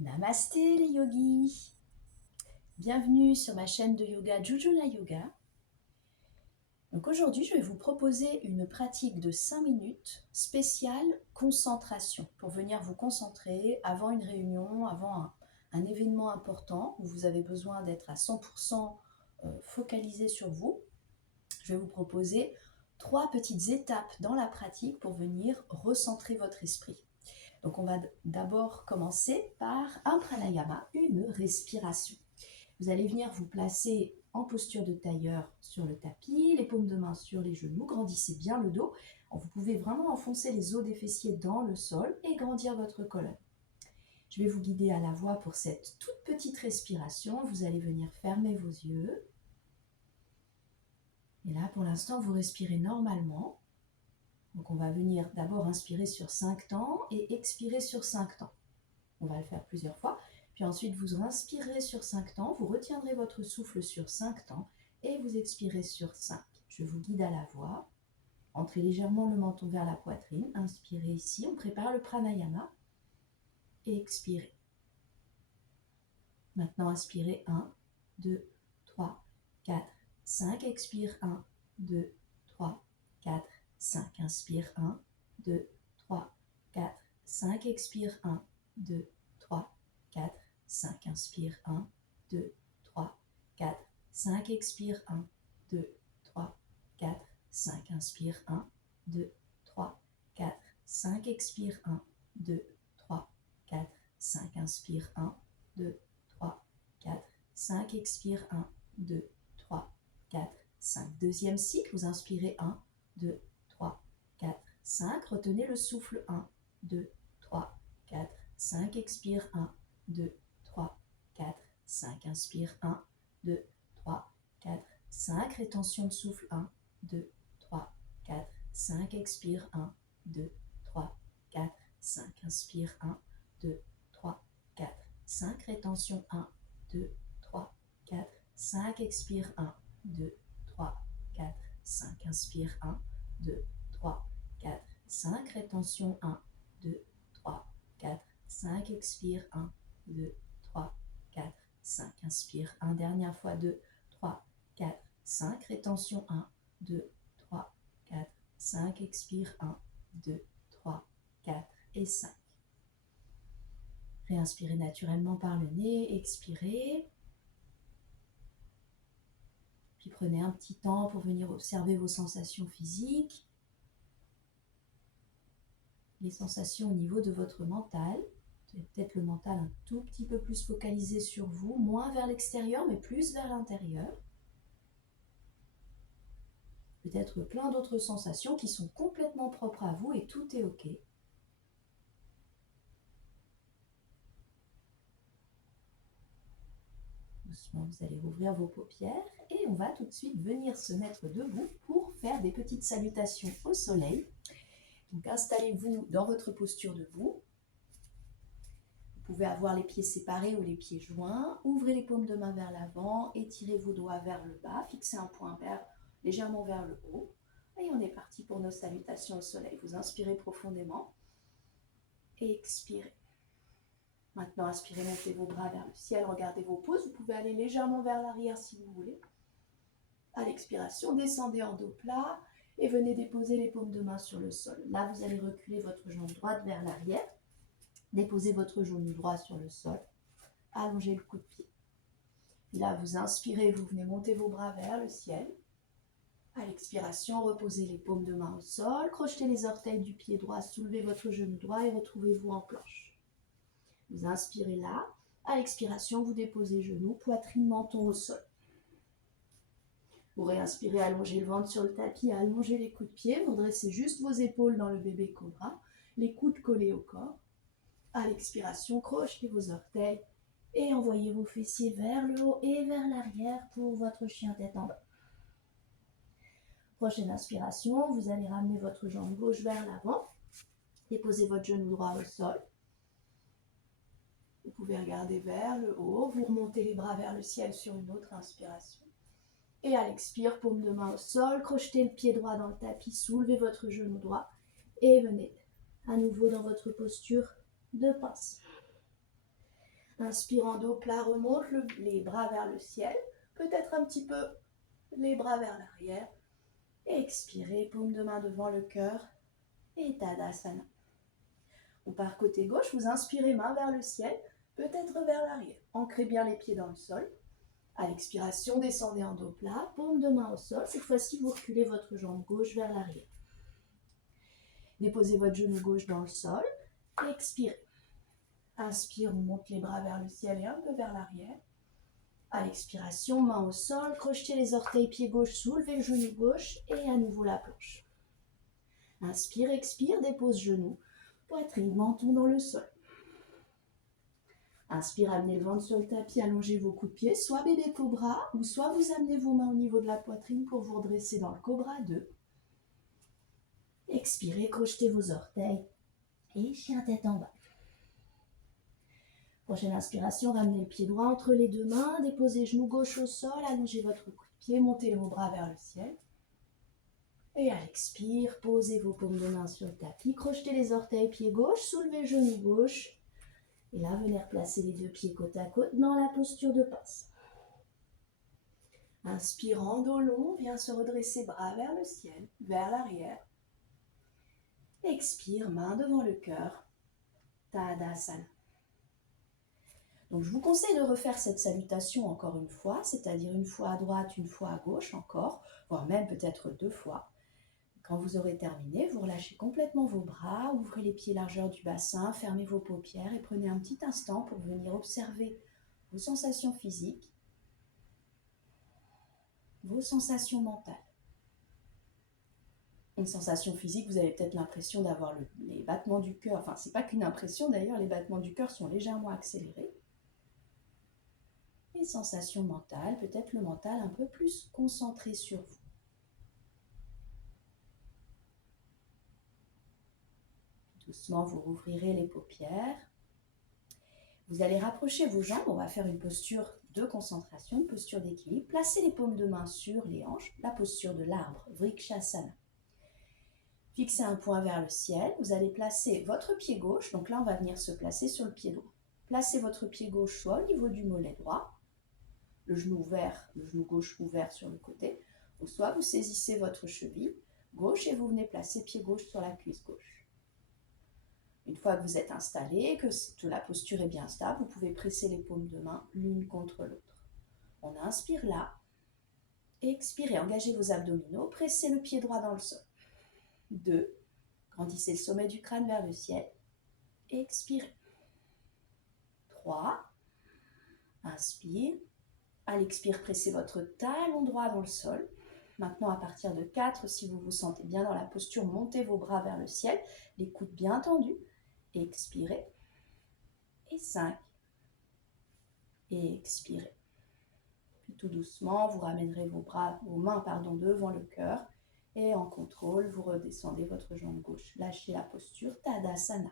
Namasté les yogis. Bienvenue sur ma chaîne de yoga Jujuna Yoga. Donc aujourd'hui, je vais vous proposer une pratique de 5 minutes spéciale concentration pour venir vous concentrer avant une réunion, avant un événement important où vous avez besoin d'être à 100% focalisé sur vous. Je vais vous proposer 3 petites étapes dans la pratique pour venir recentrer votre esprit. Donc on va d'abord commencer par un pranayama, une respiration. Vous allez venir vous placer en posture de tailleur sur le tapis, les paumes de main sur les genoux, grandissez bien le dos. Vous pouvez vraiment enfoncer les os des fessiers dans le sol et grandir votre colonne. Je vais vous guider à la voix pour cette toute petite respiration. Vous allez venir fermer vos yeux. Et là, pour l'instant, vous respirez normalement. Donc on va venir d'abord inspirer sur 5 temps et expirer sur 5 temps. On va le faire plusieurs fois. Puis ensuite, vous inspirez sur 5 temps, vous retiendrez votre souffle sur 5 temps et vous expirez sur 5. Je vous guide à la voix. Entrez légèrement le menton vers la poitrine. Inspirez ici, on prépare le pranayama. Et expirez. Maintenant, inspirez 1, 2, 3, 4, 5. Expire 1, 2, 3, 4, 5. Inspire 1, 2, 3, 4, 5. Expire 1, 2, 3, 4, 5. Inspire 1, 2, 3, 4, 5. Expire 1, 2, 3, 4, 5. Inspire 1, 2, 3, 4, 5. Expire 1, 2, 3, 4, 5. Inspire 1, 2, 3, 4, 5. Expire 1, 2, 3, 4, 5. Deuxième cycle, vous inspirez 1, 2, 3, 4, 5. Retenez le souffle 1, 2, 3, 4, 5. Expire 1, 2, 3, 4, 5. Inspire 1, 2, 3, 4, 5. Rétention de souffle 1, 2, 3, 4, 5. Expire 1, 2, 3, 4, 5. Inspire 1, 2, 3, 4, 5. Rétention 1, 2, 3, 4, 5. Expire 1, 2, 3, 4, 5. Inspire 1, 2, 3, 4, 5. Rétention 1, 2, 3, 4, 5. Expire 1, 2, 3, 4, 5. Inspire 1. Dernière fois 2, 3, 4, 5. Rétention 1, 2, 3, 4, 5. Expire 1, 2, 3, 4 et 5. Réinspirez naturellement par le nez, expirez. Puis prenez un petit temps pour venir observer vos sensations physiques. Les sensations au niveau de votre mental. Vous avez peut-être le mental un tout petit peu plus focalisé sur vous, moins vers l'extérieur, mais plus vers l'intérieur. Peut-être plein d'autres sensations qui sont complètement propres à vous et tout est OK. Doucement, vous allez ouvrir vos paupières et on va tout de suite venir se mettre debout pour faire des petites salutations au soleil. Donc installez-vous dans votre posture debout. Vous pouvez avoir les pieds séparés ou les pieds joints. Ouvrez les paumes de main vers l'avant, étirez vos doigts vers le bas, fixez un point légèrement vers le haut. Et on est parti pour nos salutations au soleil. Vous inspirez profondément et expirez. Maintenant, inspirez, montez vos bras vers le ciel, regardez vos pauses. Vous pouvez aller légèrement vers l'arrière si vous voulez. À l'expiration, descendez en dos plat et venez déposer les paumes de main sur le sol. Là, vous allez reculer votre jambe droite vers l'arrière. Déposez votre genou droit sur le sol. Allongez le coup de pied. Puis là, vous inspirez, vous venez monter vos bras vers le ciel. À l'expiration, reposez les paumes de main au sol. Crochetez les orteils du pied droit, soulevez votre genou droit et retrouvez-vous en planche. Vous inspirez là. À l'expiration, vous déposez genoux, poitrine, menton au sol. Vous réinspirez, allongez le ventre sur le tapis, allongez les coudes de pied. Vous dressez juste vos épaules dans le bébé cobra, les coudes collés au corps. À l'expiration, crochetez vos orteils et envoyez vos fessiers vers le haut et vers l'arrière pour votre chien tête en bas. Prochaine inspiration, vous allez ramener votre jambe gauche vers l'avant. Déposez votre genou droit au sol. Vous pouvez regarder vers le haut. Vous remontez les bras vers le ciel sur une autre inspiration. Et à l'expire, paume de main au sol. Crochetez le pied droit dans le tapis. Soulevez votre genou droit. Et venez à nouveau dans votre posture de pince. Inspirant, dos plat, remonte les bras vers le ciel. Peut-être un petit peu les bras vers l'arrière. Expirez, paume de main devant le cœur. Et Tadasana. Ou par côté gauche, vous inspirez, main vers le ciel, peut-être vers l'arrière. Ancrez bien les pieds dans le sol. À l'expiration, descendez en dos plat, paume de main au sol. Cette fois-ci, vous reculez votre jambe gauche vers l'arrière. Déposez votre genou gauche dans le sol. Expirez. Inspire, on monte les bras vers le ciel et un peu vers l'arrière. À l'expiration, main au sol, crochetez les orteils, pied gauche, soulevez le genou gauche et à nouveau la planche. Inspire, expire, dépose genou, poitrine, menton dans le sol. Inspire, amenez le ventre sur le tapis, allongez vos coudes de pied, soit bébé cobra, ou soit vous amenez vos mains au niveau de la poitrine pour vous redresser dans le cobra 2. Expirez, crochetez vos orteils et chien tête en bas. Prochaine inspiration, ramenez le pied droit entre les deux mains, déposez genou gauche au sol, allongez votre coude de pied, montez vos bras vers le ciel. Et à l'expire, posez vos paumes de main sur le tapis, crochetez les orteils, pied gauche, soulevez le genou gauche. Et là, venez replacer les deux pieds côte à côte dans la posture de passe. Inspirant, dos long, viens se redresser, bras vers le ciel, vers l'arrière. Expire, main devant le cœur, Tadasana. Donc je vous conseille de refaire cette salutation encore une fois, c'est-à-dire une fois à droite, une fois à gauche encore, voire même peut-être 2 fois. Quand vous aurez terminé, vous relâchez complètement vos bras, ouvrez les pieds largeur du bassin, fermez vos paupières et prenez un petit instant pour venir observer vos sensations physiques, vos sensations mentales. Une sensation physique, vous avez peut-être l'impression d'avoir les battements du cœur, enfin c'est pas qu'une impression d'ailleurs, les battements du cœur sont légèrement accélérés. Et sensations mentales, peut-être le mental un peu plus concentré sur vous. Doucement, vous rouvrirez les paupières. Vous allez rapprocher vos jambes. On va faire une posture de concentration, une posture d'équilibre. Placez les paumes de main sur les hanches, la posture de l'arbre, Vrikshasana. Fixez un point vers le ciel. Vous allez placer votre pied gauche. Donc là, on va venir se placer sur le pied droit. Placez votre pied gauche soit au niveau du mollet droit, le genou ouvert, le genou gauche ouvert sur le côté, ou soit vous saisissez votre cheville gauche et vous venez placer pied gauche sur la cuisse gauche. Une fois que vous êtes installé, que la posture est bien stable, vous pouvez presser les paumes de main l'une contre l'autre. On inspire là, expirez, engagez vos abdominaux, pressez le pied droit dans le sol. 2, grandissez le sommet du crâne vers le ciel, expirez. 3, inspire, à l'expire, pressez votre talon droit dans le sol. Maintenant, à partir de 4, si vous vous sentez bien dans la posture, montez vos bras vers le ciel, les coudes bien tendus. Expirez. Et 5. Et expirez. Puis tout doucement, vous ramènerez vos mains devant le cœur. Et en contrôle, vous redescendez votre jambe gauche. Lâchez la posture, Tadasana.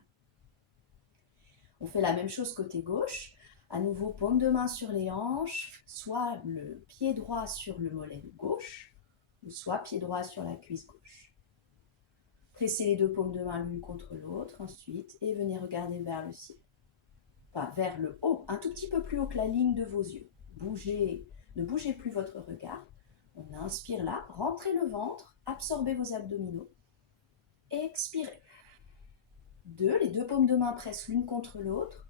On fait la même chose côté gauche. À nouveau, paume de main sur les hanches, soit le pied droit sur le mollet gauche, ou soit pied droit sur la cuisse gauche. Pressez les deux paumes de main l'une contre l'autre ensuite et venez regarder vers le ciel. Enfin, vers le haut, un tout petit peu plus haut que la ligne de vos yeux. Ne bougez plus votre regard. On inspire là, rentrez le ventre, absorbez vos abdominaux. Expirez. 2, les deux paumes de main pressent l'une contre l'autre.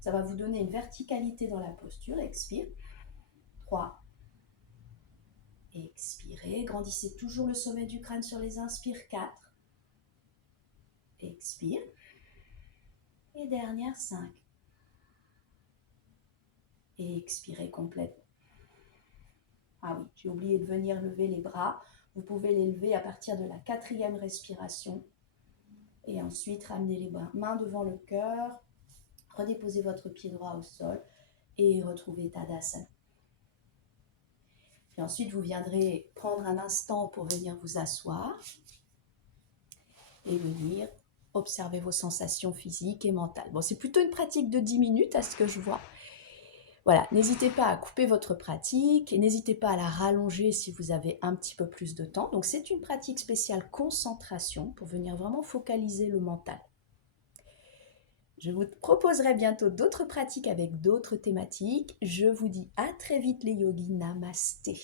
Ça va vous donner une verticalité dans la posture. Expire. 3. Expirez. Grandissez toujours le sommet du crâne sur les inspires. 4. Expire. Et dernière, 5. Et expirez complètement. Ah oui, j'ai oublié de venir lever les bras. Vous pouvez les lever à partir de la 4e respiration. Et ensuite, ramenez les mains devant le cœur. Redéposez votre pied droit au sol et retrouvez Tadasana. Puis ensuite, vous viendrez prendre un instant pour venir vous asseoir et venir observer vos sensations physiques et mentales. Bon, c'est plutôt une pratique de 10 minutes à ce que je vois. Voilà, n'hésitez pas à couper votre pratique et n'hésitez pas à la rallonger si vous avez un petit peu plus de temps. Donc, c'est une pratique spéciale concentration pour venir vraiment focaliser le mental. Je vous proposerai bientôt d'autres pratiques avec d'autres thématiques. Je vous dis à très vite les yogis. Namasté.